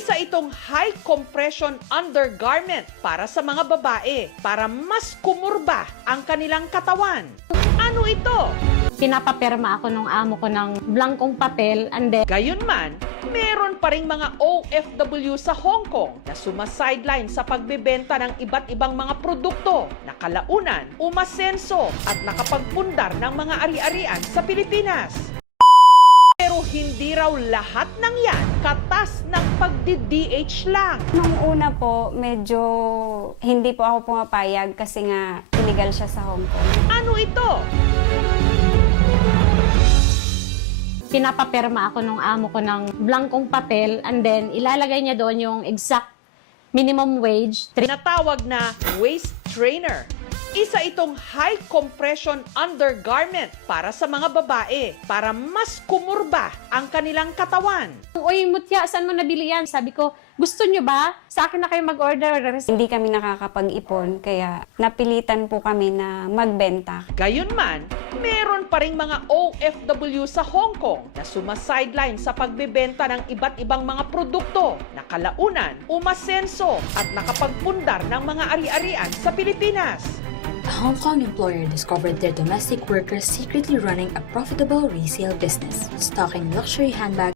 Isa itong high compression undergarment para sa mga babae para mas kumurba ang kanilang katawan. Ano ito? Pinapaperma ako nung amo ko ng blankong papel and then Gayunman, meron pa ring mga OFW sa Hong Kong na sumasideline sa pagbebenta ng iba't ibang mga produkto na kalaunan, umasenso at nakapagpundar ng mga ari-arian sa Pilipinas. Pero hindi raw lahat ng yan katas ng pagdi-DH lang. Nung una po, medyo hindi po ako pumapayag kasi nga illegal siya sa Hong Kong. Ano ito? pinapaperma ako nung amo ko ng blankong papel and then ilalagay niya doon yung exact minimum wage. Tinatawag na waist trainer. Isa itong high compression undergarment para sa mga babae para mas kumurba ang kanilang katawan. Uy, Mutya, saan mo nabili yan? Sabi ko, gusto nyo ba? Sa akin na kayo mag-order. Hindi kami nakakapag-ipon kaya napilitan po kami na magbenta. Gayunman, meron pa ring mga OFW sa Hong Kong na sumasideline sa pagbebenta ng iba't ibang mga produkto na kalaunan, umasenso at nakapagpundar ng mga ari-arian sa Pilipinas. A Hong Kong employer discovered their domestic workers secretly running a profitable resale business, stocking luxury handbags